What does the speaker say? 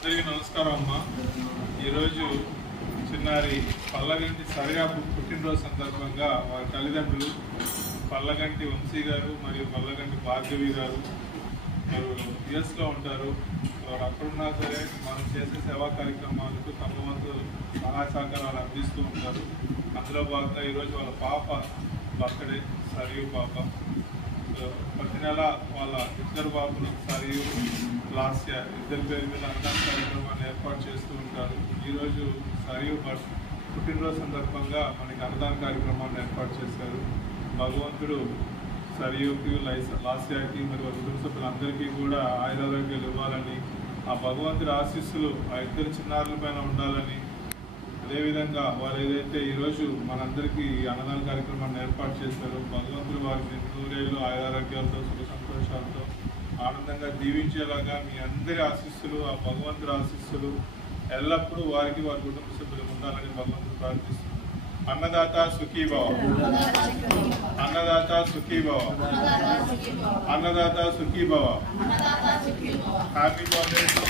అందరికీ నమస్కారం అమ్మ. ఈరోజు చిన్నారి పల్లగంటి సరిగా పుట్టినరోజు సందర్భంగా వారి తల్లిదండ్రులు పల్లగంటి వంశీ గారు మరియు పల్లగంటి భార్గవి గారు వారు యుఎస్లో ఉంటారు. వారు అక్కడున్నా సరే మనం చేసే సేవా కార్యక్రమాలకు తమ వంతు సహాయ సహకారాలు అందిస్తూ ఉంటారు. అందులో భాగంగా ఈరోజు వాళ్ళ పాప బర్త్డే, సరియు పాప. ప్రతి నెల వాళ్ళ ఇద్దరు బాబులు సరియు, లాస్య ఇద్దరి పేరు మీద అన్నదాన కార్యక్రమాన్ని ఏర్పాటు చేస్తూ ఉంటారు. ఈరోజు సరియు పుట్టినరోజు సందర్భంగా మనకి అన్నదాన కార్యక్రమాన్ని ఏర్పాటు చేశారు. భగవంతుడు సరియుకి, లాస్యాకి మరియు వారి కుటుంబ సభ్యులందరికీ కూడా ఆయురారోగ్యాలు ఇవ్వాలని, ఆ భగవంతుడి ఆశీస్సులు ఆ ఇద్దరు చిన్నారుల పైన ఉండాలని, అదేవిధంగా వారు ఏదైతే ఈరోజు మనందరికీ అన్నదాన కార్యక్రమాన్ని ఏర్పాటు చేశారో భగవంతుడు వారిని నూరేళ్ళు ఆయురారోగ్యాలతో సుఖ సంతోషాలతో ఆనందంగా దీవించేలాగా మీ అందరి ఆశీస్సులు, ఆ భగవంతుడి ఆశీస్సులు ఎల్లప్పుడూ వారికి వారి కుటుంబ సభ్యులకు ఉండాలని భగవంతుడు ప్రార్థిస్తున్నారు. అన్నదాత సుఖీభవ, అన్నదాత సుఖీభవ, అన్నదాత సుఖీభవ. Happy birthday to